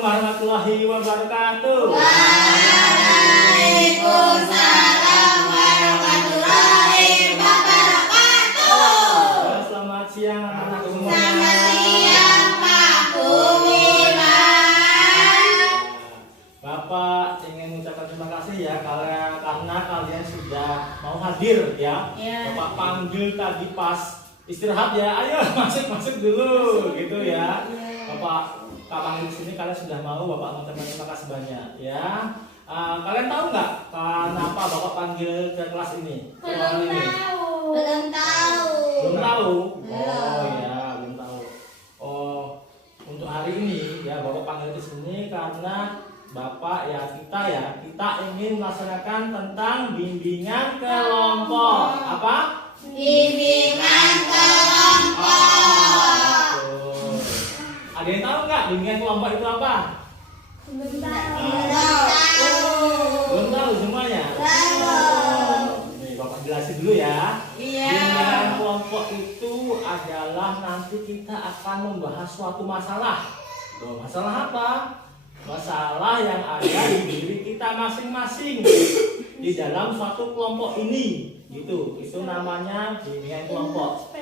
warahmatullahi wabarakatuh. Waalaikumsalam warahmatullahi wabarakatuh. Selamat siang anak-anak semua. Selamat siang Pak Gumilar. Bapak ingin mengucapkan terima kasih ya karena kalian sudah mau hadir ya. Ya. Bapak panggil tadi pas istirahat ya, ayo masuk dulu gitu ya. Bapak panggil di sini kalian sudah mau, Bapak mengucapkan terima kasih banyak ya. Kalian tahu nggak kenapa Bapak panggil ke kelas ini? Belum tahu. Belum tahu. Belum tahu? Oh Belum. ya, belum tahu. Oh, untuk hari ini ya Bapak panggil ke sini karena Bapak kita ingin melaksanakan tentang bimbingan kelompok. Apa? Bimbingan kelompok. Betul. Ada yang tahu nggak bimbingan kelompok itu apa? Belum tahu. Belum tahu semuanya? Belum. Nih, Bapak jelasin dulu ya. Iya. Bimbingan kelompok itu adalah nanti kita akan membahas suatu masalah. Loh, masalah apa? Masalah yang ada di diri kita masing-masing di dalam suatu kelompok ini. Gitu. Itu namanya bimbingan kelompok.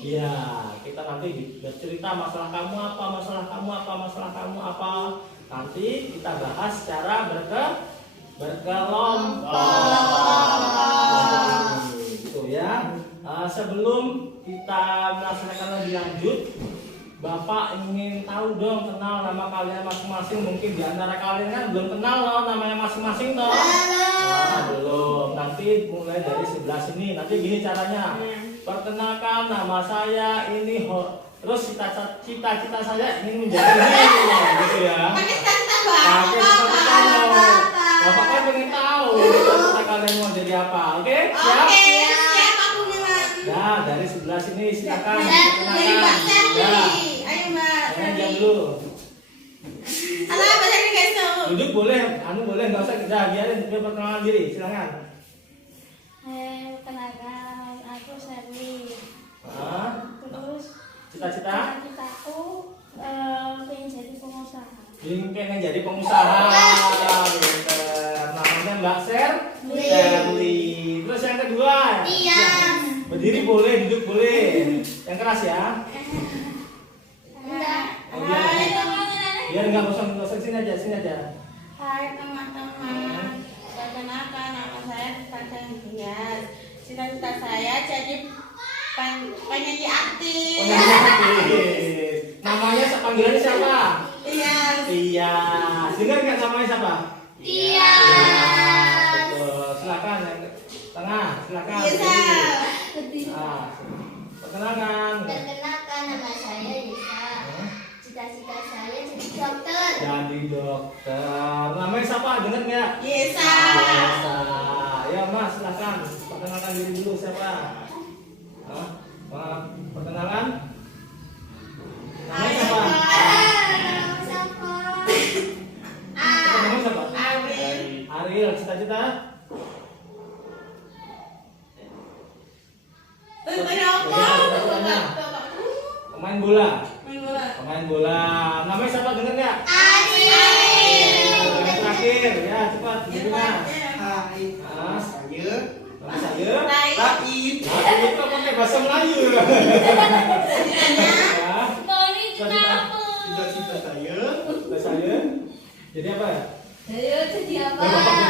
Iya, kita nanti bercerita masalah kamu apa, masalah kamu apa, masalah kamu apa. Nanti kita bahas secara berkelompok. Gitu ya. Sebelum kita melaksanakan lebih lanjut, Bapak ingin tahu dong kenal nama kalian masing-masing. Mungkin di antara kalian kan belum kenal loh namanya masing-masing toh. Belum. Nanti mulai dari sebelah sini. Nanti gini caranya. Perkenalkan, nama saya ini terus cita-cita saya ingin menjadi ini gitu ya. Pakai cita-cita. Bapak kan pengen tahu cita-cita kalian mau jadi apa. Oke? Siap? Siap Pak Gumilar. Ya, dari sebelah sini silakan. Dari Mbak Serli. Ya. Ayo Mbak Jangan Serli. dulu. Halo Mbak Serli guys. Duduk boleh, boleh nggak usah kita biarin dia perkenalan diri. Silakan. Hai, kenalkan aku Serli. Terus Cita-cita? cita-citaku pengen jadi pengusaha. Pengen jadi pengusaha. Pinter. Namanya Mbak Serli. Terus yang kedua? Tias. Berdiri boleh, duduk boleh. Yang keras ya. Enggak. Oh, Hai biar teman-teman. biar nggak bosan sini aja. Hai teman-teman. Perkenalkan nama saya Tata Tias. Cita-cita saya jadi penyanyi aktif. Oh, yang artis. Namanya panggilannya siapa? Tias. Iya. Dengar nggak namanya siapa? Tias. Betul. Silakan yang ke tengah. Silakan. Lisa. Perkenalkan. Perkenalkan, nama saya Lisa. Cita-cita saya jadi dokter. Jadi dokter. Namanya siapa? Dengar nggak? Lisa. Biasa. Ya Mas, silakan. Perkenalkan diri dulu siapa? Perkenalan. Namanya siapa? Namanya siapa? Aril. Ariel. Cita-cita? Pemain bola. Pemain bola. Namanya siapa? Dengar nggak? Yang terakhir, ya cepat. Gimana? Hai, Ah. saya Nama saya. Raib. Nah, itu pakai bahasa Melayu. Ya. Cita-cita saya Bahasa saya. Jadi apa? Ayo, jadi apa?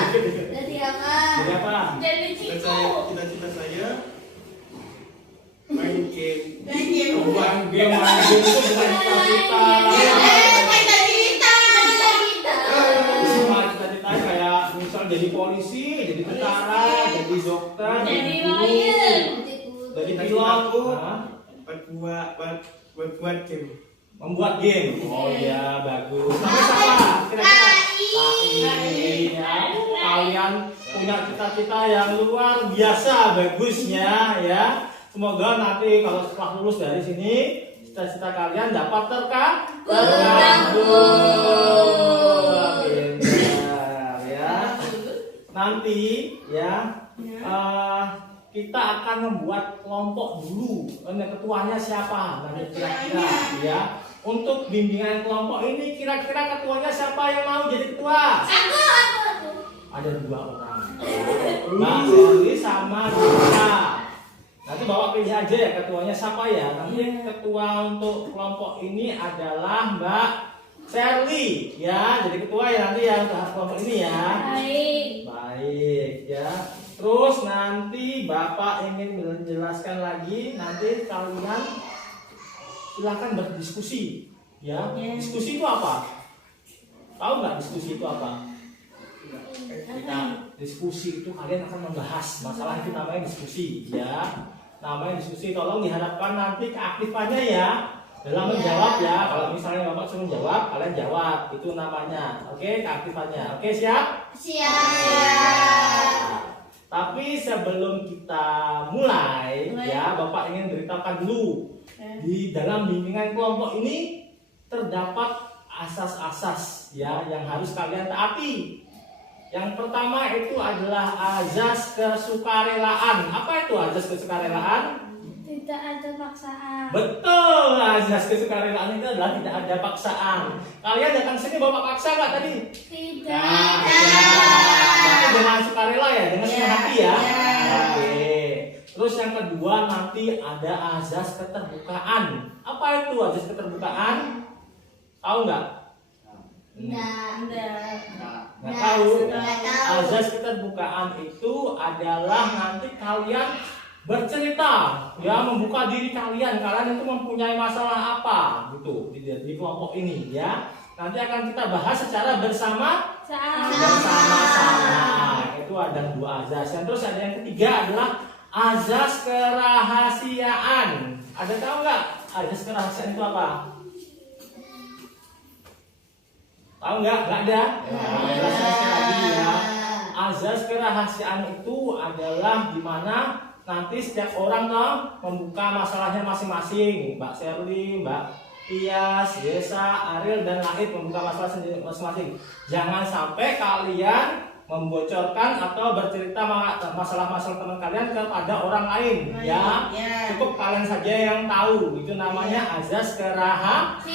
Jadi Jadi apa? apa? Jadi cita-cita saya main game. Main game itu bukan cita-cita. Semua cita-cita kayak misal jadi polisi, jadi tentara, jadi dokter, Jadi guru, lawyer. jadi pilot. Buat game. Membuat game. Oh iya, bagus. Namanya siapa? Kira-kira? Lai. Ya. Kalian punya cita-cita yang luar biasa bagusnya ya. Semoga nanti kalau setelah lulus dari sini cita-cita kalian dapat terkabul. Pintar ya. Nanti ya kita akan membuat kelompok dulu. Ketuanya siapa? Nanti kira-kira ya. untuk bimbingan kelompok ini kira-kira ketuanya siapa yang mau jadi ketua? Aku. Ada 2 orang. Mbak Sherly sama Rika. Nanti bawa pilih aja ya ketuanya siapa ya. Nanti ketua untuk kelompok ini adalah Mbak Sherly ya. Jadi ketua ya nanti ya untuk kelompok ini ya. Baik. Baik ya. Terus nanti Bapak ingin menjelaskan lagi, nanti kalian silakan berdiskusi ya. Diskusi itu apa? Tahu nggak diskusi itu apa? Nah, diskusi itu kalian akan membahas masalah, itu namanya diskusi ya. Namanya diskusi. Tolong diharapkan nanti keaktifannya ya dalam menjawab ya. Kalau misalnya Bapak suruh jawab, kalian jawab. Itu namanya. Oke, keaktifannya. Oke, siap? Siap. Tapi sebelum kita mulai ya, Bapak ingin beritahukan dulu di dalam bimbingan kelompok ini terdapat asas-asas ya yang harus kalian taati. Yang pertama itu adalah azas kesukarelaan. Apa itu azas kesukarelaan? Tidak ada paksaan. Betul, azas kesukarelaan itu adalah tidak ada paksaan. Kalian datang sini bawa paksa nggak tadi? Tidak. Tapi dengan sukarela ya, dengan senang hati ya. Oke. Terus yang kedua nanti ada azas keterbukaan. Apa itu azas keterbukaan? Tahu nggak? Nggak tahu. Azas keterbukaan itu adalah nanti kalian bercerita ya, membuka diri kalian itu mempunyai masalah apa gitu di kelompok ini ya. Nanti akan kita bahas secara bersama-sama. Itu ada 2 azas. Yang terus ada yang ketiga adalah azas kerahasiaan. Ada tahu nggak azas kerahasiaan itu apa? Tahu nggak? Nggak ada. Jelaskan lagi ya. Azas kerahasiaan itu adalah dimana nanti setiap orang membuka masalahnya masing-masing. Mbak Sherly, Mbak Tias, Desa, Ariel, dan Lahir membuka masalah sendiri masing-masing. Jangan sampai kalian membocorkan atau bercerita masalah-masalah teman kalian kepada orang lain ya. Cukup kalian saja yang tahu. Itu namanya azas kerahasiaan.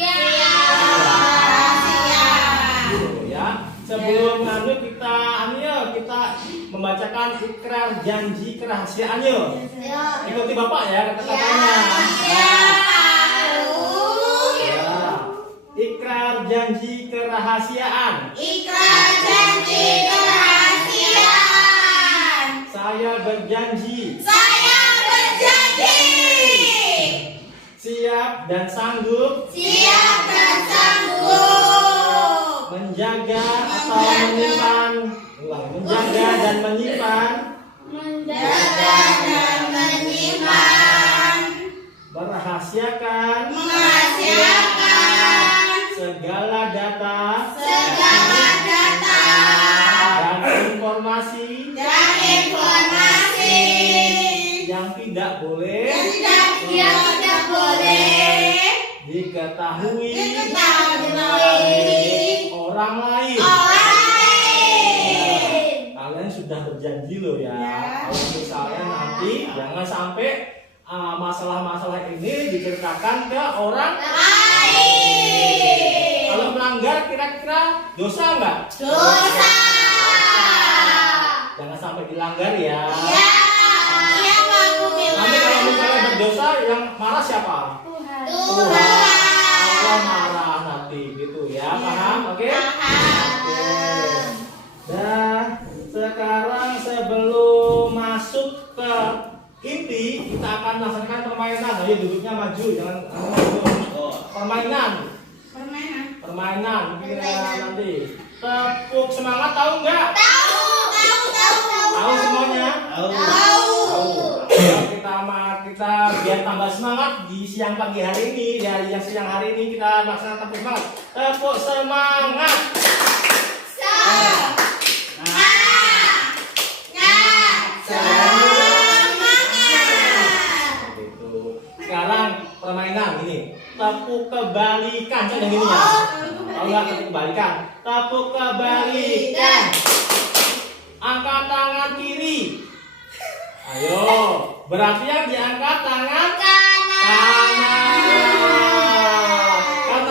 Ya. Sebelum kita membacakan ikrar janji kerahasiaan yuk. Ikuti Bapak ya kata-katanya. Ikrar janji kerahasiaan. Saya berjanji. Siap dan sanggup. Menjaga atau menyimpan. Menjaga dan menyimpan. Merahasiakan. Segala data. Dan informasi. Yang tidak boleh. Diketahui. Orang lain. Kalian sudah berjanji loh ya. Kalau misalnya nanti jangan sampai masalah-masalah ini diceritakan ke orang lain. Kalau melanggar kira-kira dosa nggak? Jangan sampai dilanggar ya. Nanti kalau misalnya berdosa yang marah siapa? Tuhan. Allah marah nanti gitu ya. Paham? Oke? Dan sekarang sebelum masuk ke inti, kita akan melaksanakan permainan. Ayo duduknya maju, jangan maju. Permainan. Nanti. Tepuk semangat, tahu nggak? Tahu semuanya? Tahu. Kita biar tambah semangat di siang pagi hari ini, dari yang siang hari ini kita laksanakan tepuk semangat. Tepuk semangat. Sekarang permainan ini tepuk kebalikan, contoh gini ya. Tahu nggak tepuk kebalikan? Tepuk kebalikan. Angkat tangan kiri. Ayo, berarti yang diangkat tangan kanan. Karena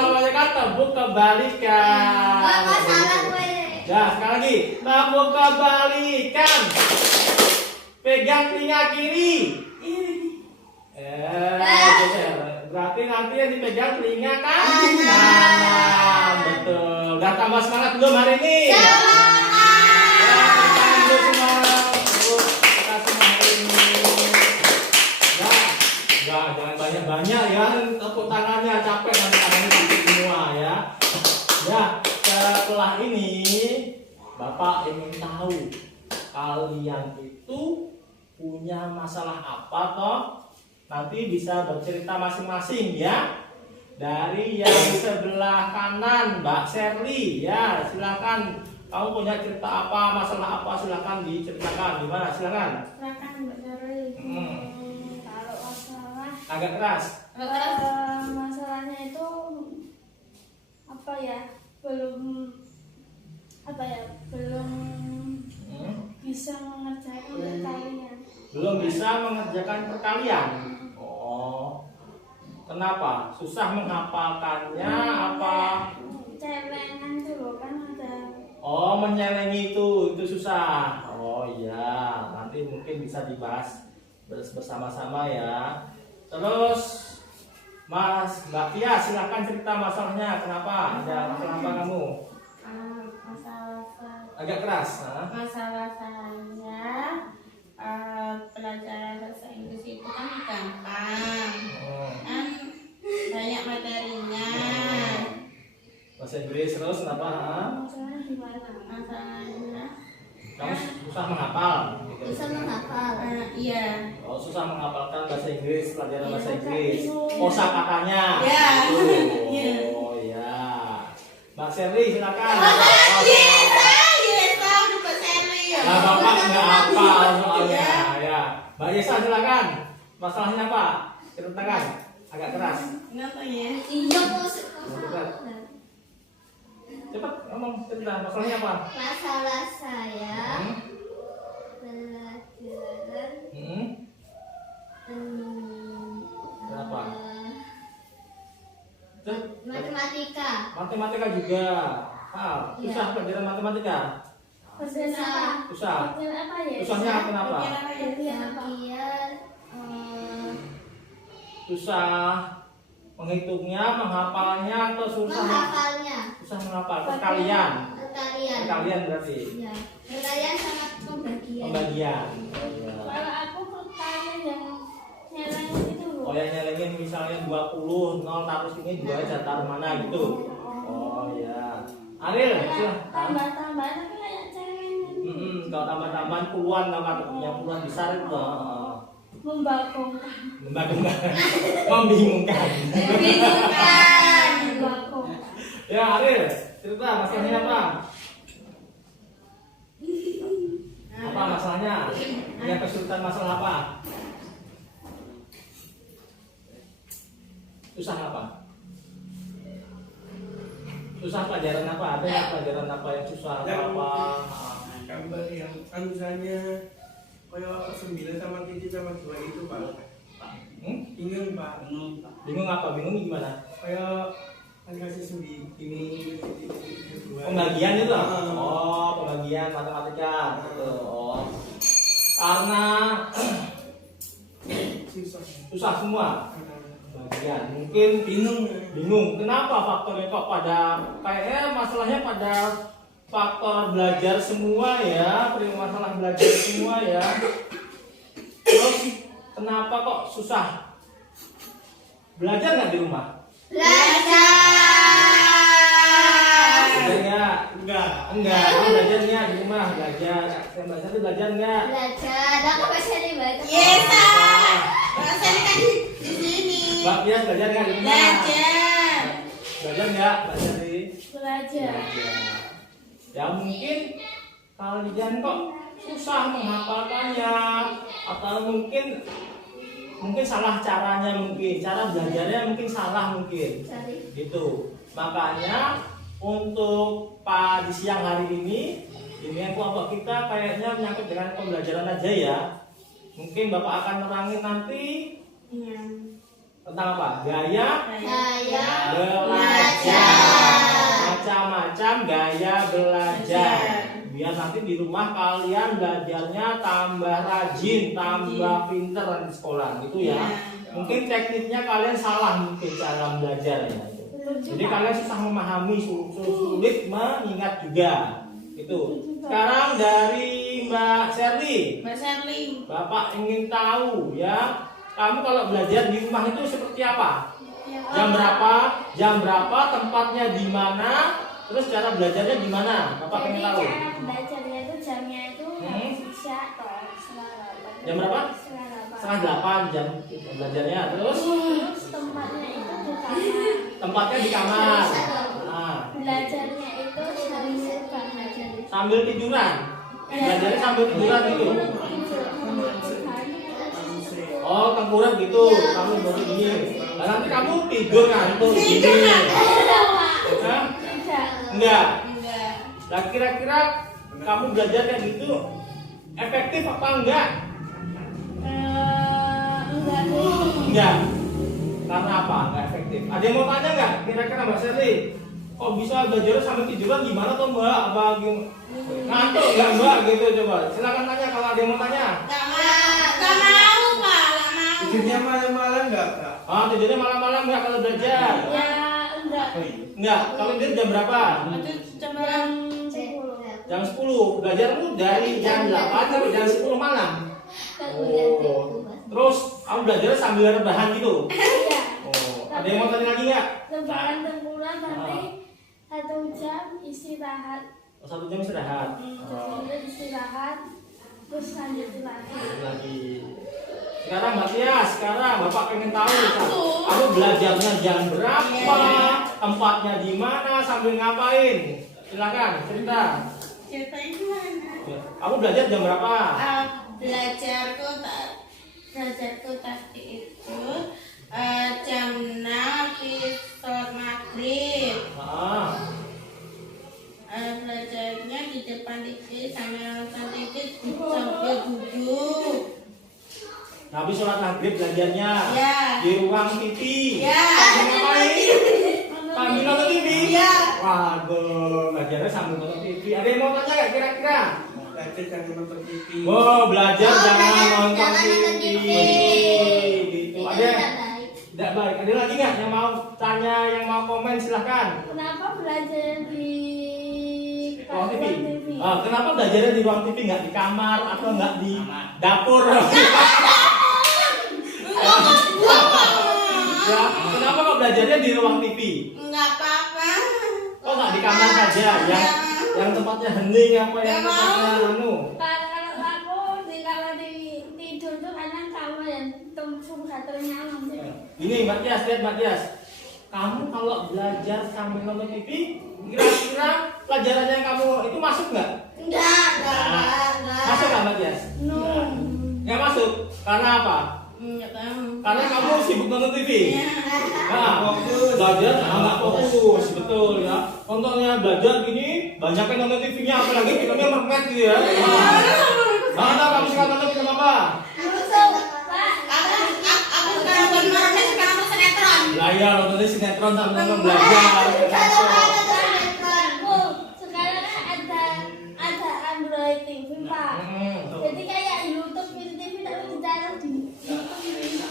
Tepuk kebalikan. Bapak salah gue. Ya, sekali lagi. Tepuk kebalikan. Pegang telinga kiri. Geser. Berarti nanti yang dipegang telinga kanan. Betul. Udah tambah semangat belum hari ini? Ya, kita semua. Kita semua hari ini. Ya, jangan banyak-banyak ya. Tepuk tangannya capek nanti tangannya sakit semua ya. Ya, setelah ini Bapak ingin tahu kalian itu punya masalah apa toh? Nanti bisa bercerita masing-masing ya. Dari yang sebelah kanan Mbak Sherly ya, silakan. Kamu punya cerita apa, masalah apa, silakan diceritakan. Gimana? Silakan. Silakan Mbak Sherly. Kalau masalah Agak keras. masalahnya itu apa ya? Belum bisa mengerjakan perkalian. Belum bisa mengerjakan perkalian. Oh. Kenapa? Susah menghafalkannya apa? Celengan tuh loh kan ada. Oh, menyelengi itu susah. Oh iya, nanti mungkin bisa dibahas bersama-sama ya. Terus Mbak Tia, silakan cerita masalahnya. Kenapa? Ada masalah apa kamu? Agak keras. Masalah saya pelajaran bahasa Inggris itu kan gampang, kan banyak materinya. Bahasa Inggris terus kenapa? Masalahnya gimana? Masalahnya Kamu susah menghafal. Gitu. Bisa menghafal. iya. Oh, susah menghafalkan bahasa Inggris, pelajaran Iya, bahasa Kak, Inggris. bingung. Kosakatanya. Iya. Iya. Oh iya. Mbak Sherly silakan. Yesa udah Pak Sherly ya. Nah, Bapak nggak hafal soalnya. Ya. Mbak Yesa silakan. Masalahnya apa? Ceritakan. Agak keras. Kenapa ya? Iya musik. Cepat ngomong cerita. Masalahnya apa? Masalah saya Hmm? pelajaran Hmm? Kenapa? Matematika. Matematika juga. Susah pelajaran matematika. Bagian apa? Susah. Bagian apa ya? Susahnya kenapa? Bagian apa? Kemudian Susah menghitungnya, menghafalnya atau susah menghafalnya. susah menghafal perkalian. Perkalian. Perkalian berarti Ya. Perkalian sama pembagian. pembagian. Oh, iya. Kalau aku perkalian yang nyeleng itu loh. Oh, yang nyelengin misalnya 20, 0 taruh sini 2 aja taruh mana gitu. Oh ya. Ariel, silahkan. Tambah-tambahan tapi kayak celengan. Kalau tambah-tambahan puluhan tambah yang puluhan besar itu Membagongkan. membingungkan. Membingungkan. Membagongkan. Ya, Ariel, cerita masalahnya apa? Apa masalahnya? Punya kesulitan masalah apa? Susah apa? Susah pelajaran apa? Ada nggak pelajaran apa yang susah atau Yang- apa? Gambar yang misalnya kayak 9 sama 7 sama 2 itu Pak. Bingung Pak. Bingung apa? Bingung gimana? Kayak kan kasih 9 ini 2. Pembagian itu? Oh, pembagian matematika. Gitu. Oh. Karena Susah. susah semua. Bagian mungkin bingung kenapa faktornya kok pada kayaknya masalahnya pada faktor belajar semua ya, masalah belajar semua ya. Terus kenapa kok susah belajar nggak di rumah? Belajar. Belajar Enggak. enggak belajarnya di rumah belajar. Saya belajar tuh belajar enggak? Belajar. Aku baca di baca. Yesa. Pak Sherly kan di sini. Mbak Pias belajar nggak di rumah? Belajar. Belajar nggak? Belajar di Belajar. Ya mungkin kalian kok susah menghafalkannya atau mungkin salah caranya, mungkin cara belajarnya mungkin salah mungkin Cari. gitu. Makanya untuk di siang hari ini kelompok kita kayaknya menyangkut dengan pembelajaran aja ya. Mungkin Bapak akan nerangin nanti Iya. tentang apa? Gaya Saya belajar. macam-macam gaya belajar. Biar nanti di rumah kalian belajarnya tambah rajin, tambah pinter di sekolah gitu ya. Mungkin tekniknya kalian salah mungkin cara belajarnya. Jadi kalian susah memahami, sulit mengingat juga. Itu. Sekarang dari Mbak Sherly. Mbak Sherly. Bapak ingin tahu ya, kamu kalau belajar di rumah itu seperti apa? Jam berapa, tempatnya di mana, terus cara belajarnya gimana? Bapak Jadi ingin tahu. cara belajarnya itu jamnya itu harus bisa atau setengah 8. Jam berapa? Setengah 8 jam belajarnya. Terus Tempatnya itu di kamar. tempatnya di kamar. Nah, Belajarnya itu harus belajar sambil tiduran. Belajarnya sambil tiduran gitu. Oh, tengkurap gitu. Kamu seperti gini. Nah, nanti kamu tidur ngantuk gini. Hah? Enggak. Enggak. Nah, kira-kira kamu belajar kayak gitu efektif apa enggak? Enggak. Enggak. Karena apa? Enggak efektif. Ada yang mau tanya enggak? Kira-kira Mbak Sherly, kok bisa belajar sambil tiduran gimana tuh Mbak? Apa gimana? Ngantuk enggak Mbak? Gitu coba. Silakan tanya kalau ada yang mau tanya. Enggak mau, Pak. Enggak mau. Tidurnya malam-malam nggak, Kak? Ah, tidurnya malam-malam enggak kalau belajar? Ya enggak. Enggak. Kalau tidur jam berapa? Itu coba Jam 10. Jam 10. Belajarmu dari jam 8 sampai jam 10 malam. Oh. Terus kamu belajar sambil rebahan gitu? Iya. Oh. Ada yang mau tanya lagi enggak? Lebaran tengkurap nanti 1 jam istirahat. Oh, 1 jam istirahat. Terus istirahat. Terus lanjut lagi. Sekarang Mbak Tia, sekarang Bapak pengen tahu kamu belajarnya jam berapa, tempatnya di mana, sambil ngapain? Silakan cerita. Ceritanya gimana? Kamu belajar jam berapa? Belajarku tadi itu jam 6 habis sholat maghrib. Belajarnya di depan TV sambil nonton TV sambil duduk. Habis sholat maghrib belajarnya Ya. di ruang TV. Ya. Sambil ngapain? Sambil nonton TV. Ya. Waduh, belajarnya sambil nonton TV. Ada yang mau tanya nggak kira-kira? Belajar jangan nonton TV. Oh, belajar jangan nonton jangan nonton TV. TV. Gitu. Itu Ada? tidak baik. Tidak baik. Ada lagi nggak yang mau tanya, yang mau komen silahkan. Kenapa belajar di Ruang TV. TV? Kenapa belajarnya di ruang TV nggak di kamar atau nggak di dapur? Ya, kenapa kok belajarnya di ruang TV? Enggak apa-apa. Kok nggak di kamar saja? Yang tempatnya hening apa yang tempatnya anu? Kalau aku kalau di tidur tuh kadang kamar yang suka ternyaman. Ini Mbak Tias, lihat Mbak Tias. Kamu kalau belajar sambil nonton TV, kira-kira pelajaran yang kamu itu masuk nggak? Enggak. Masuk nggak Mbak Tias? No. Nggak masuk. Karena apa? Enggak tahu. Karena kamu sibuk nonton TV. Ya. Nah, belajar nggak fokus, betul ya. Contohnya belajar gini, banyak yang nonton TV-nya, apalagi filmnya mermet gitu ya. Mana kamu suka nonton film apa? Aku sekarang benar-benar sekarang aku sinetron. Lah ya, nontonnya sinetron sambil nonton belajar. Aku sekarang kan ada Android TV Pak. Jadi kayak YouTube TV tapi ditaruh di YouTube.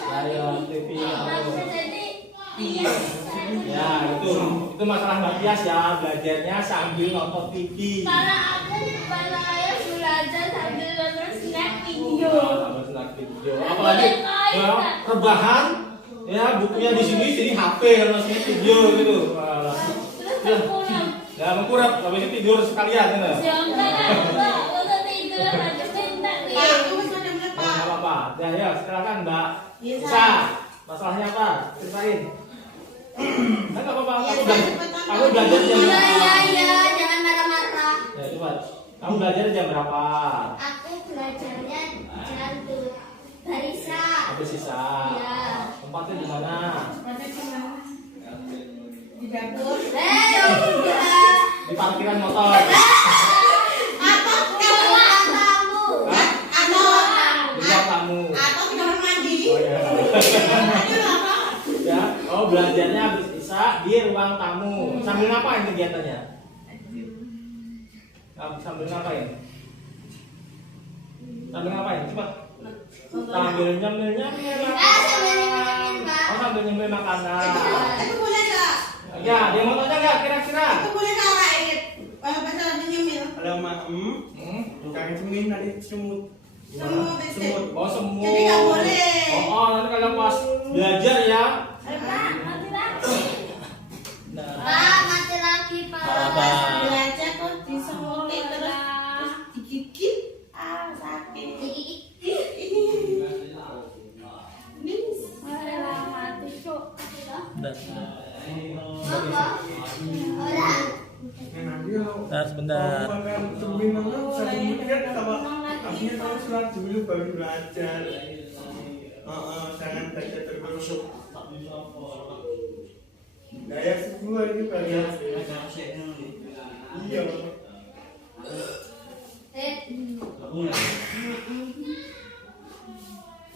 Layar TV. Maksudnya jadi iya. Ya, itu masalah Mbak Tias ya, belajarnya sambil nonton TV. Kalau aku saya belajar sambil nonton snack video. Sama snack video. Apalagi ya, rebahan, ya bukunya di sini HP kalau snack video gitu. Terus terpulang. Ya mengkurap, habis itu tidur sekalian gitu. Jangan untuk tidur aja minta Pak, aku sudah Nggak Pak. apa-apa. Ya, silakan Mbak. Bisa. Bisa. Masalahnya apa? Ceritain. Nggak apa-apa. Kamu belajar jam Iya, berapa? jangan marah-marah. Ya, coba. Kamu belajar jam berapa? Aku belajarnya jam tuh barisa. Habis sisa. Iya. Tempatnya di mana? Pada di mana? Di dapur. Udah. Di parkiran motor. Atau di kamar Ruang tamu. Hah? Di ruang tamu. atau di kamar mandi. Oh ya. Itu apa? Ya. Oh, belajarnya habis sisa biasa di ruang tamu. Sambil ngapain kegiatannya? Sambil ngapain? Sambil ngapain? Cepat. Sambil nyemil-nyemil. sambil nyemil, Pak. Oh, sambil nyemil makanan. Itu boleh nggak? Ya, dia mau tanya nggak kira-kira? Itu boleh nggak Raid? Pasal ada nyemil. Kalau jangan cemin nanti semut. Semut. Oh, semut. Jadi nggak boleh. Oh, nanti kalau pas belajar ya. Pak, mati lagi. Nah, Pak, mati lagi, Pak. Sabar. Belajar kok disemutin terus digigit. Ah, sakit. Malah mati, Cuk. Bentar. Apa? Orang. Nanti kalau Sebentar. makan cemin banget, satu menit kan sama akhirnya kalau sholat dulu baru belajar. Jangan belajar terus. Gaya sebuah ini belajar. Iya.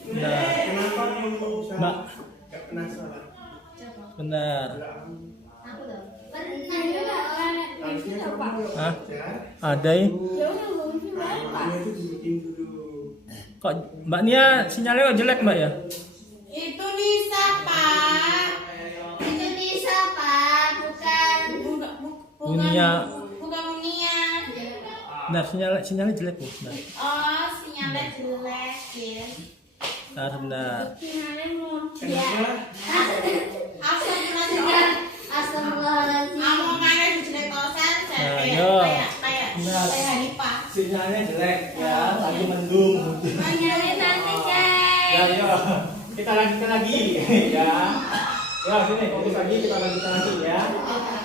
Kenapa kamu bisa Mbak. gak pernah sholat? Benar. Aku dong. Pernah juga. Harusnya kamu Hah? belajar. Ada ya? Ya udah belum sih, Pak. Makanya itu dibikin dulu. Kok Mbak Nia sinyalnya kok jelek Mbak ya? Itu Nisa, Pak. Itu Nisa, Pak. Bukan. Unia. Bukan Unia. Nah, sinyalnya jelek Bu. Nah, Oh, sinyalnya jelek ya. sebentar. Sinyalnya mau Kenapa? Astagfirullahaladzim. Astagfirullahaladzim. Omongannya jelek tosan. Nah, yo. Kayak Hanifah. Sinyalnya jelek ya, lagi mendung. sinyalnya nanti, Ya, guys. yo. Kita lanjutkan lagi ya. Ya, sini fokus lagi, kita lanjutkan lagi ya.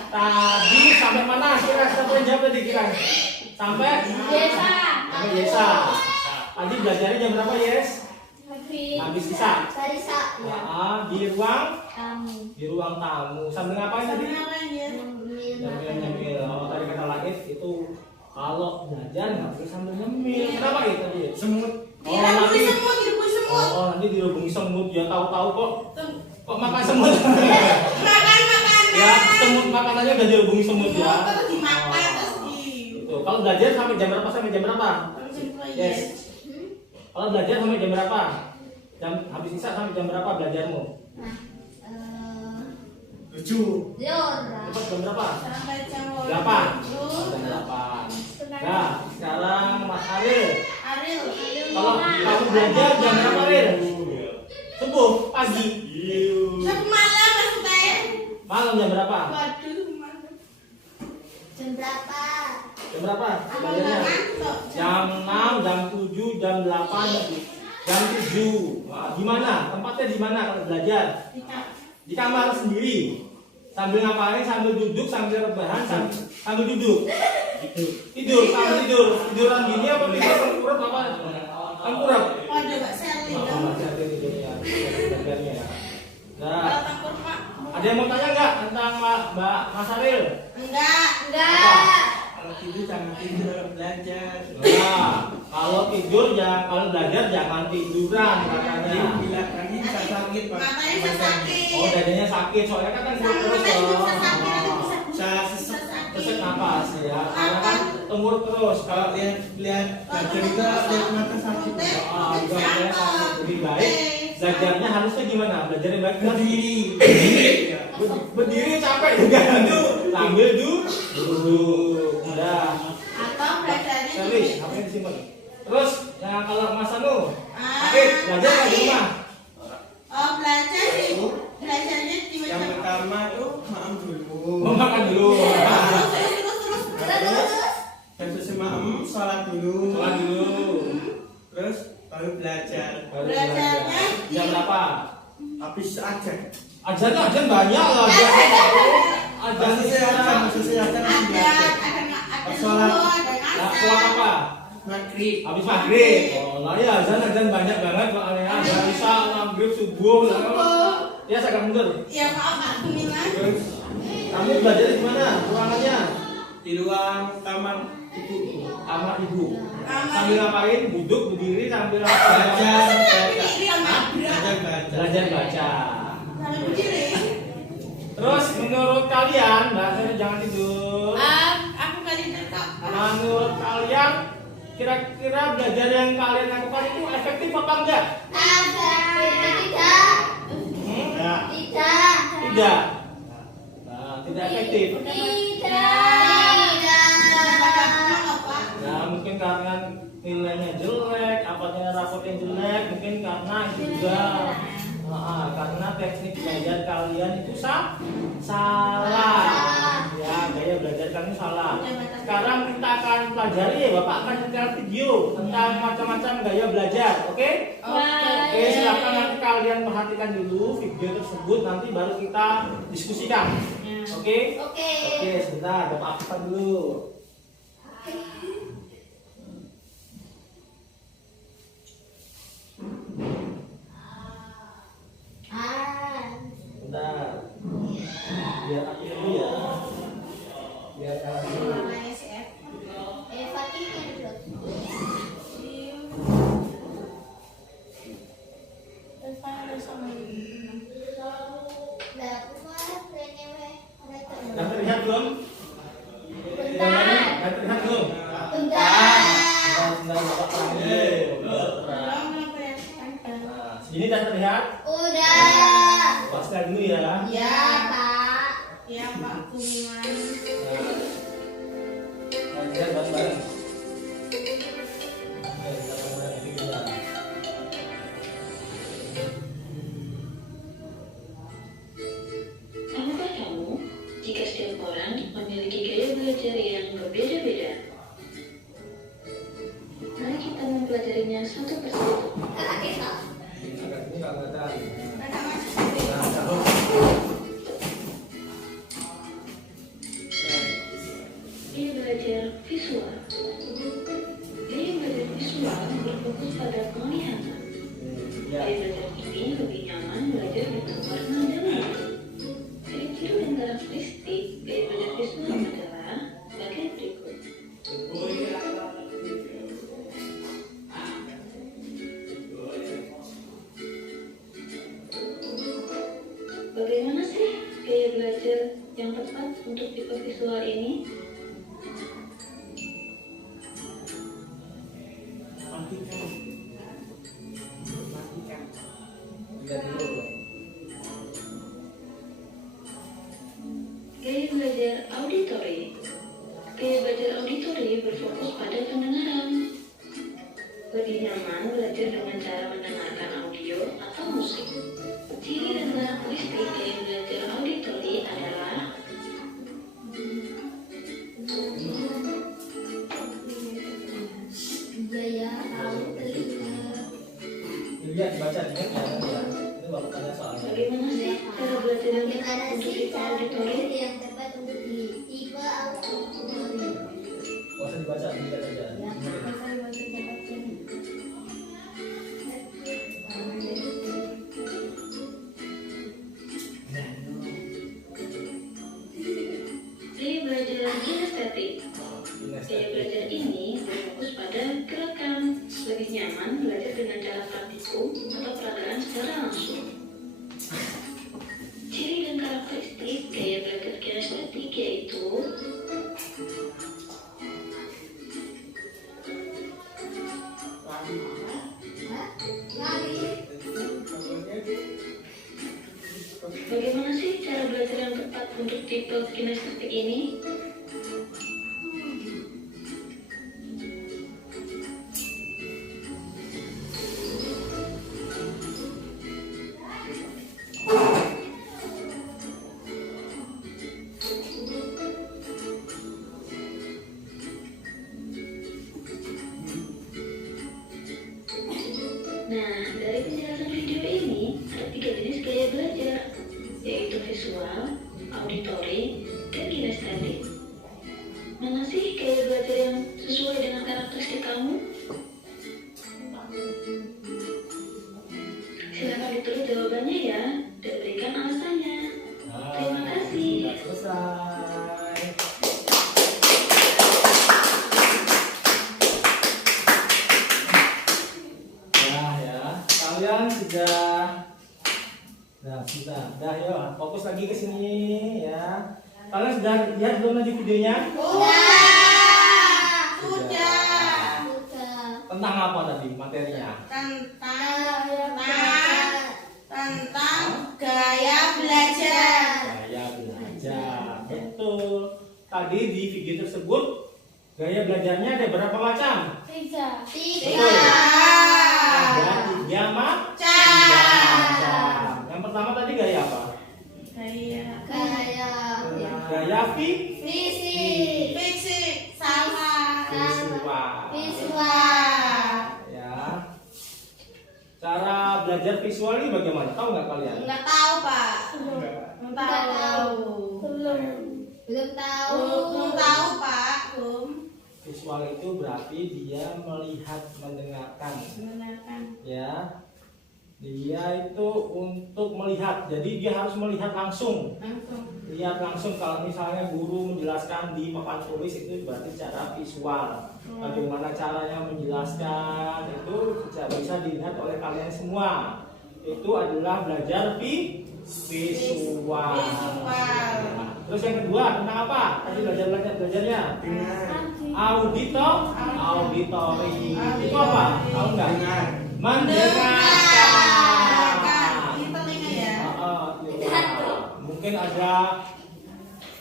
Tadi sampai mana? Kira siapa yang jawab tadi kira? Sampai Biasa. sampai Yesa. Tadi belajarnya jam berapa, Yes? Habis Isa. Sarisa. Ya, di ruang Kamu. tamu. Sambil ngapain tadi? Nyemil. Nyemil. Oh, tadi kata langit itu kalau belajar nggak boleh sambil nyemil. Kenapa itu tadi? Semut. Oh, nanti Dirubui semut. oh, nanti dirubungi semut. Ya tahu-tahu kok makan semut. Makan makanan. Ya, semut makanannya udah dirubungi semut ya. Terus dimakan terus di. Tuh, kalau belajar sampai jam berapa sampai jam berapa? Yes. Kalau belajar sampai jam berapa? Jam habis Isa sampai jam berapa belajarmu? Nah, 7. Liora. Cepat jam berapa? Sampai jam 8. 8. Jam 8. Nah, sekarang Mas Ariel. Ariel. Kalau kamu belajar jam berapa, Ariel? Subuh, pagi. Satu malam maksudnya. Malam jam berapa? Waduh, malam. Jam berapa? Jam berapa? Abang Belajarnya? nggak ngantuk. Jam 6, jam 7, jam 8, jam 7. Wah, di mana? Tempatnya di mana kalau belajar? Di kamar sendiri. Sambil ngapain? Sambil duduk, sambil rebahan, sambil duduk. Tidur, sambil tidur. Tiduran gini apa tidur tengkurap apa? Tengkurap. Waduh, Mbak Selly Oh, dong. masih ada tidurnya. Belajarnya ya. Nah, Kalau takut Mak. ada yang mau tanya nggak tentang Mbak Mas Ariel? Enggak. Enggak. Kalau tidur jangan tidur, belajar. Nah, kalau tidur jangan, kalau belajar jangan tiduran katanya. Bila nanti bisa sakit Pak. Matanya bisa sakit. Oh, dadanya sakit soalnya kan Sama terus matanya loh. bisa sakit, nanti bisa Bisa sesek. Sesak napas ya, karena kan tengkurap terus. Kalau lihat belajar itu lihat mata sakit. Juga makanya sakit. Lebih baik belajarnya harusnya gimana? Belajar yang baik Berdiri. berdiri capek juga. Sambil duduk. Udah. Atau belajarnya Serius, di- apa yang disimpan? Terus, nah kalau Mas Anu, Ah, belajar nggak di rumah? Oh, belajarnya di Yang meja. pertama tuh maem dulu. Mau makan dulu. Terus. Terus. Dan sesuai maem sholat dulu. Sholat dulu. Terus baru belajar. Baru Belajarnya belajar. di- Jam berapa? Habis aja. Ajan banyak lah. Ajan Sesuai aja. Ada Sholat. dulu, ada Sholat asar. apa? Maghrib. Habis maghrib. Oh, lah ya azan banyak banget soalnya. Ada isya, maghrib, subuh. Ya saya mundur. Ya maaf, aku Mila. Terus, kamu belajar di mana? Ruangannya? Di ruang kamar ibu. Kamar ibu. Kamar Sambil ibu. ngapain? Duduk, berdiri sambil Belajar. Ini dia, Mak. Belajar baca. belajar baca. Sambil berdiri. Terus menurut kalian, bahasanya jangan tidur. Aku kali tetap. Menurut kalian, kira-kira belajar yang kalian lakukan itu efektif apa enggak? Tidak. Ya. Tidak. Tidak. Nah, tidak efektif. Ya, mungkin karena nilainya jelek, apanya rapotnya jelek, mungkin karena itu juga karena teknik belajar kalian itu salah. Ya, gaya belajar kalian salah. Sekarang kita akan pelajari ya, Bapak akan nyetel video tentang macam-macam gaya belajar, oke? Oke, silakan nanti kalian perhatikan dulu video tersebut, nanti baru kita diskusikan. Oke? Oke. Oke, sebentar, Bapak apa dulu? Bentar. Biar aku dulu ya. Biar aku dulu. Udah terlihat belum? Udah terlihat belum? Sebentar, Bapak panggil. Nah, segini udah terlihat? Bapak sekali dulu ya. Ya Pak Kumiman. Nah, lihat bareng-bareng. Oke, kita bareng-bareng videonya. Tahukah kamu, jika setiap orang memiliki gaya belajar yang berbeda-beda? Mari kita mempelajarinya satu persatu. Agak ini kalau ada. Nah, tahu. Gaya belajar visual. Gaya belajar visual berfokus pada penglihatan. Ya. Gaya belajar ini lebih nyaman belajar dengan warna dan bentuk. Ciri-ciri dan karakteristik gaya belajar visual adalah sebagai berikut. Bagaimana sih gaya belajar yang tepat untuk tipe visual ini? Lihat dulu. Gaya belajar auditori. Gaya belajar auditori berfokus pada pendengaran. Lebih nyaman belajar dengan cara mendengarkan audio atau musik. Ciri dan karakteristik gaya belajar auditori adalah Lihat baca ini ya. Ini Bapak tanya soalnya. bagaimana sih cara belajar yang tepat untuk tipe auditori? yang tepat untuk tipe auditori? Nggak usah dibaca, dilihat aja. Gaya belajar kinestetik. Gaya belajar ini berfokus pada gerakan. Lebih nyaman belajar dengan cara praktikum atau peragaan secara langsung. Ciri dan karakteristik gaya belajar kinestetik yaitu bagaimana sih cara belajar yang tepat untuk tipe kinestetik ini? Nah, dari penjelasan video ini, ada 3 jenis gaya belajar, yaitu visual, auditori, dan kinestetik. Mana sih gaya belajar yang sesuai dengan karakteristik kamu? Silakan ditulis jawabannya ya, dan berikan alasannya. Terima kasih. Sudah selesai. Ya, kalian sudah. Nah, Udah, yuk fokus lagi ke sini ya. Kalian sudah lihat belum tadi videonya? Sudah. Tentang apa tadi materinya? Tentang gaya belajar. Gaya belajar, betul. Tadi di video tersebut gaya belajarnya ada berapa macam? 3. Betul. Ada 3 macam. Yang pertama tadi gaya apa? Gaya Fisik sama visual. Ya. Cara belajar visual ini bagaimana? Tahu nggak kalian? Nggak tahu, Pak. Belum tahu. Belum tahu. Belum tahu, Pak. Belum. Visual itu berarti dia melihat, mendengarkan. Ya. Dia itu untuk melihat. Jadi dia harus melihat langsung. Lihat langsung. Kalau misalnya guru menjelaskan di papan tulis itu berarti cara visual. Bagaimana caranya menjelaskan itu bisa dilihat oleh kalian semua. Itu adalah belajar visual. Nah, terus yang kedua tentang apa? Tadi belajarnya auditori. Itu apa? Tahu nggak? Mendengarkan. Ini telinga ya. Mungkin ada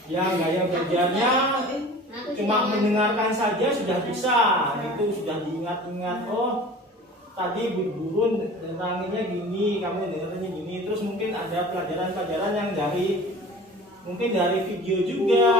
yang gaya belajarnya cuma mendengarkan saja sudah bisa, itu sudah diingat-ingat. Oh, tadi guru neranginnya gini, kamu dengarnya gini. Terus mungkin ada pelajaran-pelajaran yang mungkin dari video juga,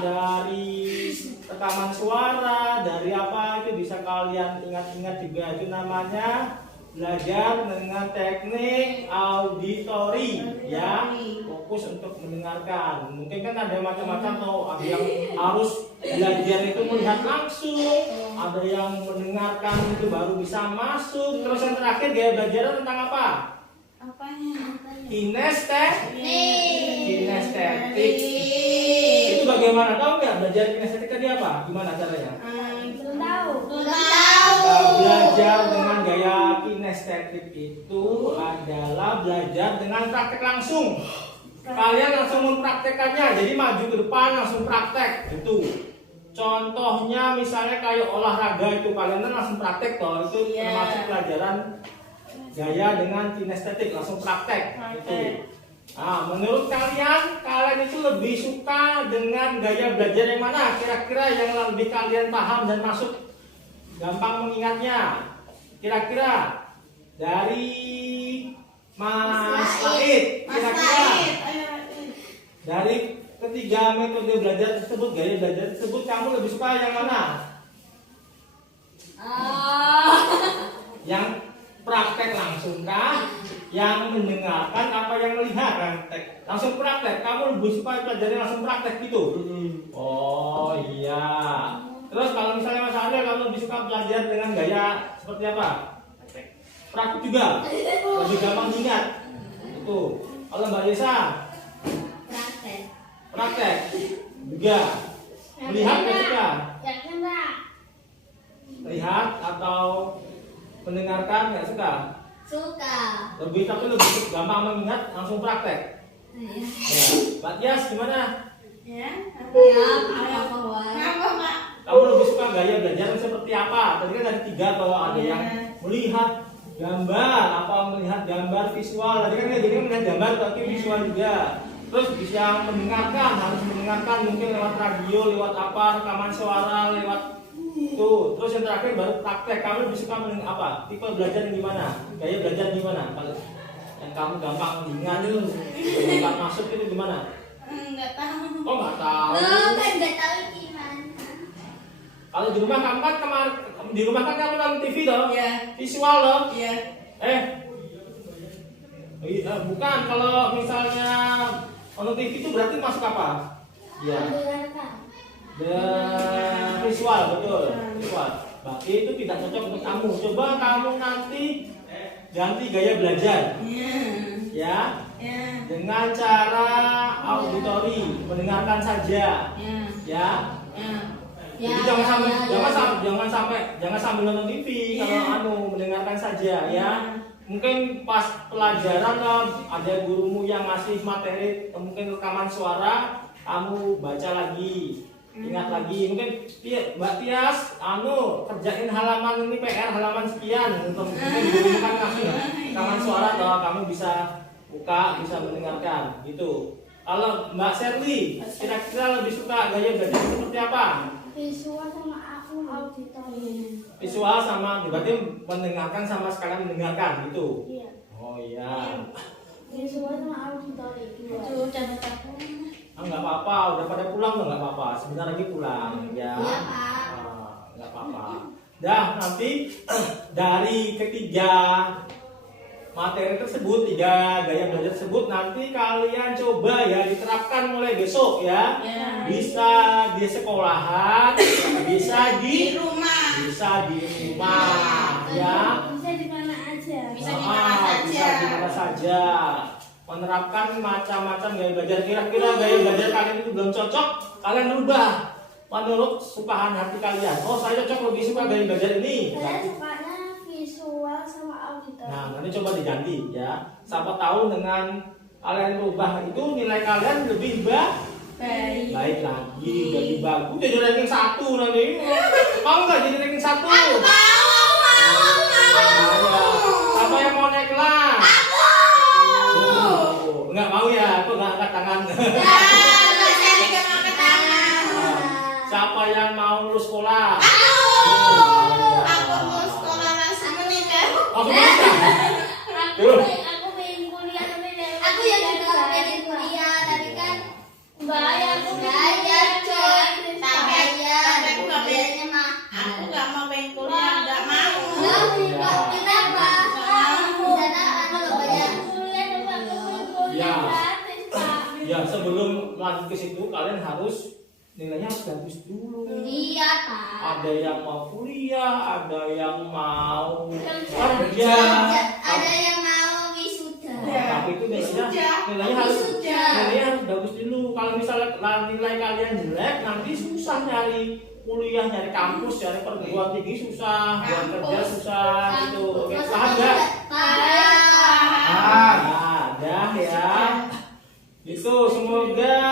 dari rekaman suara, dari apa itu bisa kalian ingat-ingat juga. Itu namanya belajar dengan teknik auditori, ya. Fokus untuk mendengarkan. Mungkin kan ada macam-macam tuh, ada yang harus belajar itu melihat langsung, ada yang mendengarkan itu baru bisa masuk. Terus yang terakhir gaya belajar tentang apa? Kinestetik. Itu bagaimana? Tahu nggak belajar kinestetik tadi apa? Gimana caranya? Belum tahu. Belajar dengan gaya kinestetik itu adalah belajar dengan praktek langsung. Kalian langsung mempraktekannya, jadi maju ke depan langsung praktek itu. Contohnya misalnya kayak olahraga itu kalian kan langsung praktek toh, itu termasuk pelajaran gaya dengan kinestetik, langsung praktek itu. Nah, menurut kalian itu lebih suka dengan gaya belajar yang mana? Kira-kira yang lebih kalian paham dan masuk, gampang mengingatnya. Kira-kira dari Mas Said, kira-kira dari ketiga metode belajar tersebut, gaya belajar tersebut, kamu lebih suka yang mana? Yang praktek langsung kah? Yang mendengarkan apa yang melihat? Praktek. Langsung praktek. Kamu lebih suka pelajari langsung praktek gitu? Oh iya. Terus kalau misalnya Mas Adel, kamu lebih suka belajar dengan gaya seperti apa? Praktek juga. Lebih gampang diingat. Itu. Kalau Mbak Yesa? Praktek. Juga. Melihat ketika? Lihat atau mendengarkan nggak suka? Tapi lebih gampang mengingat, langsung praktek. Ya. Mbak Tias gimana? Kamu lebih suka gaya belajar seperti apa? Tadi kan ada 3, kalau ada yang melihat gambar, apa melihat gambar visual. Tadi kan melihat gambar, tapi visual juga. Terus bisa mendengarkan, harus mendengarkan mungkin lewat radio, lewat apa, rekaman suara, lewat itu. Terus yang terakhir baru praktek. Kamu lebih suka apa? Tipe belajar yang gimana? Gaya belajar gimana? Kalau yang kamu gampang diingat itu, gampang masuk itu gimana? Nggak tahu. Oh nggak tahu. Nggak tahu gimana. Kalau di rumah kamu kan di rumah kan kamu nonton TV dong? Iya. Visual dong? Iya. Bukan. Kalau misalnya nonton TV itu berarti masuk apa? Iya. Visual, betul. Visual. Berarti itu tidak cocok untuk kamu. Coba kamu nanti ganti gaya belajar. Ya. Dengan cara auditori, mendengarkan saja. Ya. Jadi jangan sampai nonton TV kalau mendengarkan saja ya. mungkin pas pelajaran ada gurumu yang ngasih materi, mungkin rekaman suara, kamu baca lagi, ingat lagi. Mungkin Mbak Tias, kerjain halaman ini PR halaman sekian. Untuk mungkin gurumu kan ngasih rekaman suara, atau kamu bisa buka, bisa mendengarkan, gitu. Kalau Mbak Sherly, kira-kira lebih suka gaya belajar seperti apa? Visual sama aku auditori. Visual sama, berarti mendengarkan sama sekalian mendengarkan, gitu. Iya. Oh iya. Visual sama auditori. Aduh, udah aku. Nggak apa-apa, udah pada pulang tuh nggak apa-apa. Sebentar lagi pulang, ya. Iya, Pak. Nggak apa-apa. Dah, nanti dari ketiga materi tersebut, 3 gaya belajar tersebut, nanti kalian coba ya diterapkan mulai besok ya. Ya. Bisa di sekolahan, bisa Di rumah. bisa di rumah, ya. Bisa di mana aja. Bisa di mana saja. Bisa di mana saja. Menerapkan macam-macam gaya belajar. Kira-kira gaya belajar kalian itu belum cocok, kalian rubah menurut sukaan hati kalian. Oh, saya cocok, lebih suka gaya belajar ini. Saya sukanya visual sama auditori. Nah, nanti coba diganti ya. Siapa tahu dengan kalian rubah itu nilai kalian lebih Baik. baik lagi, lebih bagus. Jadi ranking 1 nanti. Mau nggak jadi ranking 1? Mau. Siapa yang mau naik kelas? Nggak mau ya, aku nggak angkat tangan. Siapa yang mau lulus sekolah? Aku mau sekolah langsung menikah. Oh, sebentar. Aku pengen kuliah tapi Aku ya juga pengen kuliah, tapi kan bayar aku bayar coy. Tapi aku nggak Biayanya mah. Aku nggak mau pengen kuliah, nggak mau. Lah, kenapa? Di sana kalau bayar. kuliah tapi aku pengen kuliah Ya. gratis Pak. Ya, sebelum lanjut ke situ kalian harus nilainya harus bagus dulu. Iya, Pak. Ada yang mau kuliah, ada yang mau Kerja. kerja. Ada yang mau wisuda. Tapi itu nilainya harus bagus dulu. Kalau misalnya nilai kalian jelek, nanti susah nyari kuliah, nyari kampus, nyari perguruan tinggi susah, buat kerja susah gitu. Oke, paham nggak? Pak. Dah ya. Itu semoga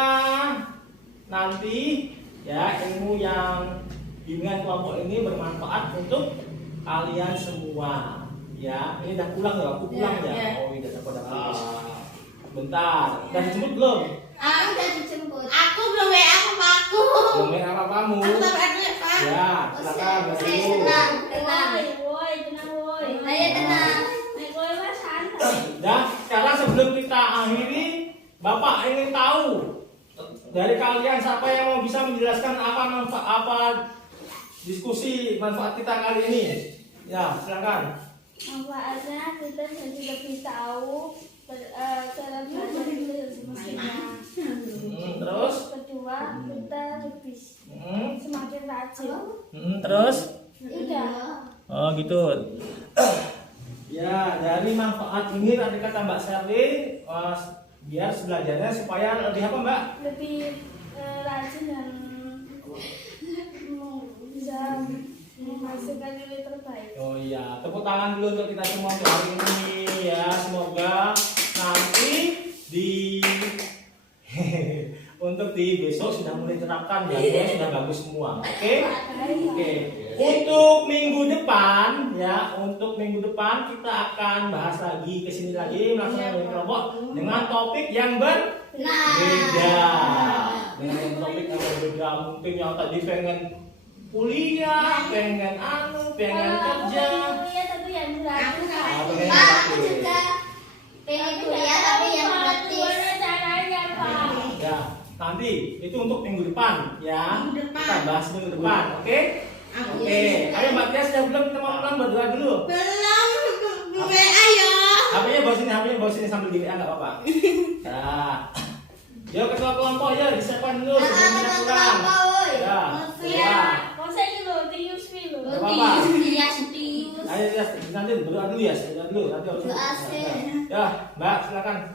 nanti ya ilmu yang bimbingan kelompok ini bermanfaat untuk kalian semua. Ya, ini udah pulang ya, aku pulang ya. Ya. Oh, ini udah pada pulang. Bentar, udah dijemput belum? Aku udah dijemput. Aku belum WA sama aku. Belum main apa-apamu? Aku tak WA dulu ya, Pak. Ya, silakan. Saya dulu. tenang, tenang. Woi, tenang woi. Ayo tenang. Naik woi mas santai. Dah, sekarang sebelum kita akhiri, Bapak ingin tahu dari kalian siapa yang mau bisa menjelaskan apa diskusi manfaat kita kali ini? Ya, silakan. Manfaatnya kita jadi lebih tahu cara belajar itu semestinya. Terus? Kedua, kita lebih semakin rajin. Terus? Udah. Oh gitu. Ya, dari manfaat ini tadi kata Mbak Sherly, biar belajarnya supaya lebih apa Mbak? Lebih rajin dan bisa menghasilkan nilai terbaik. Oh iya, tepuk tangan dulu untuk kita semua untuk hari ini ya. Semoga nanti di untuk di besok sudah mulai diterapkan ya, sudah bagus semua. Oke? Oke. Untuk minggu depan ya, untuk minggu depan kita akan bahas lagi ke sini lagi melaksanakan kelompok dengan topik yang berbeda. Dengan topik yang berbeda, mungkin yang tadi pengen kuliah, pengen pengen kerja. Kuliah tapi yang gratis. Pak, aku juga pengen kuliah tapi yang gratis. Gimana caranya Pak? Ya, nanti itu untuk minggu depan ya. Minggu depan. Kita bahas minggu depan, oke? Oke. Ayo Mbak Tia sudah belum, kita mau pulang berdoa dulu. Belum WA ya. HP-nya bawa sini sambil di WA enggak apa-apa. Ya. Yuk ketua kelompok ya, disiapkan dulu sebelum kita pulang. Ya. Ya. Masa ini loh, tius dulu. Gak apa-apa. Tius. Ayo ya, nanti berdoa dulu ya, berdoa dulu. Nanti harus. Doa sih. Ya, Mbak silakan.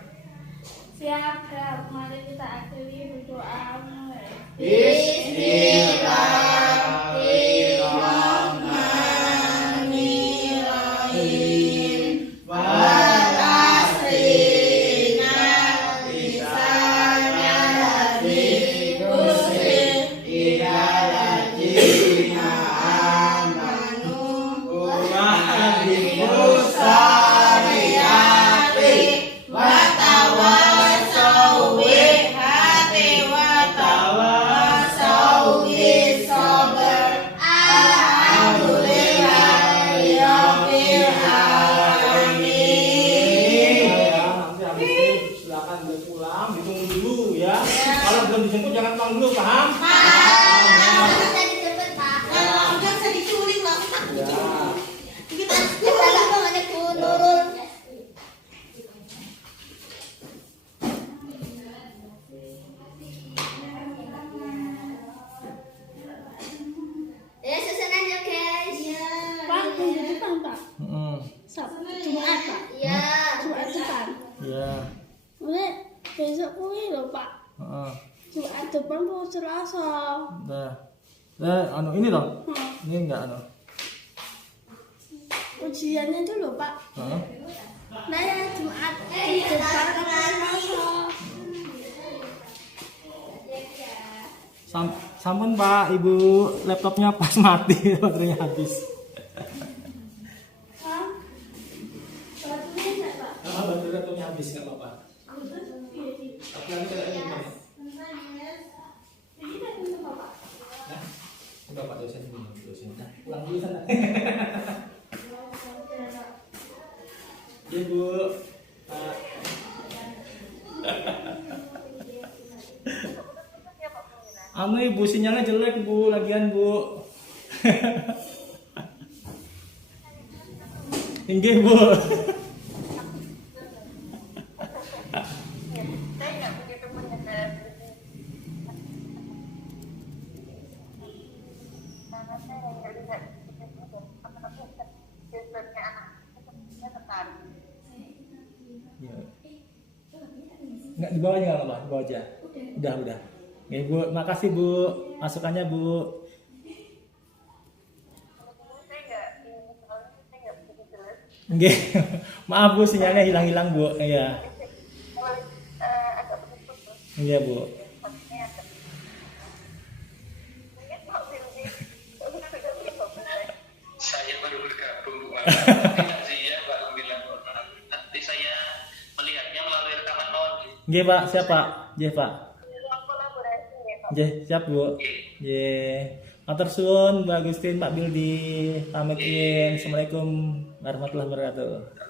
Siap, mari kita akhiri berdoa mulai. Bismillahirrahmanirrahim. Jumat Pak. Iya. Jumat depan. Iya. Mulai besok kuwi lho Pak. Heeh. Jumat depan mau Selasa. Anu ini loh. Ini enggak anu. Ujiannya dulu Pak. Heeh. Nah ya Jumat depan kan Selasa. Sampun Pak, Ibu laptopnya pas mati baterainya habis. Hah? Batunya enggak Pak? Baterai laptopnya habis enggak apa-apa. Tapi nanti kalau ini Pak. Ini kan untuk Bapak. Ya. Udah Pak dosen dulu, dosen. Nah, pulang dulu sana. Ya Bu. Anu Ibu sinyalnya jelek Bu, lagian Bu. Inggih Bu. Enggak dibawa aja enggak apa, dibawa aja. Udah. Ya, Bu, makasih Bu, masukannya Bu. Nggih. Maaf Bu, sinyalnya hilang-hilang Bu. Iya. Iya Bu. Saya baru bergabung Bu. Iya baru bilang nanti saya melihatnya melalui rekaman audio. Nggih Pak, siap Pak? Nggih Pak. Nggih, siap Bu. Nggih. Matur suwun Mbak Agustin, Pak Bildi. Pamit izin. Assalamualaikum warahmatullahi wabarakatuh.